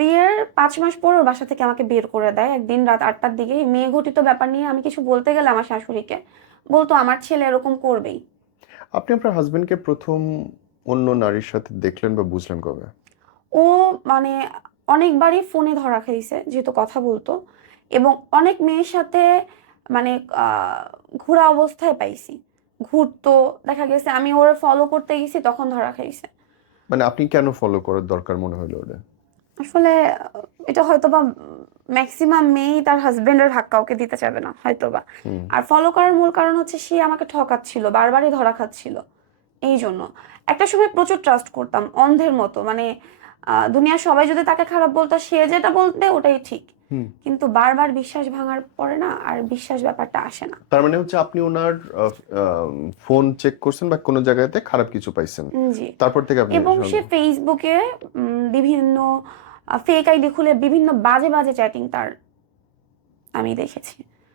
বিয়ের 5 মাস পর ওর বাসা থেকে আমাকে বের করে দেয় একদিন রাত 8টার দিকে। মেয়ে ঘটিত ব্যাপার নিয়ে আমি কিছু বলতে গেলে আমার শাশুড়িকে বলতো আমার ছেলে এরকম করবেই। আপনি আপনার হাজবেন্ডকে প্রথম অন্য নারীর সাথে দেখলেন বা বুঝলেন কবে? ও মানে অনেকবারই ফোনে ধরা খাইছে যেহেতু কথা বলতো, এবং অনেক মেয়ের সাথে মানে আহ, ঘোরা অবস্থায় পাইছি। ঘুরতো, দেখা গেছে আমি ওরে ফলো করতে গেছি তখন ধরা খাইছে। মানে আপনি কেন ফলো করার দরকার মনে হলো ওটা? আসলে এটা হয়তোবা ম্যাক্সিমাম মেয়েই তার হাজবেন্ডের হাক কাউকে দিতে চাবে না হয়তোবা। হুম। আর ফলো করার মূল কারণ হচ্ছে সে আমাকে ঠকাচ্ছিল, বারবারই ধরা খাচ্ছিল। এই জন্য একটা সময় প্রচুর ট্রাস্ট করতাম অন্ধের মতো, মানে দুনিয়ার সবাই যদি তাকে খারাপ বলতো সে যেটা বলতে ওটাই ঠিক। হুম। কিন্তু বারবার বিশ্বাস ভাঙার পরে না আর বিশ্বাস ব্যাপারটা আসে না। তার মানে হচ্ছে আপনি ওনার ফোন চেক করছেন বা কোনো জায়গাতে খারাপ কিছু পাইছেন, জি। তারপর থেকে আপনি এবং সে ফেসবুকে বিভিন্ন ফেক আইডি খুলে বিভিন্ন বাজে বাজে চ্যাটিং তার আমি দেখেছি।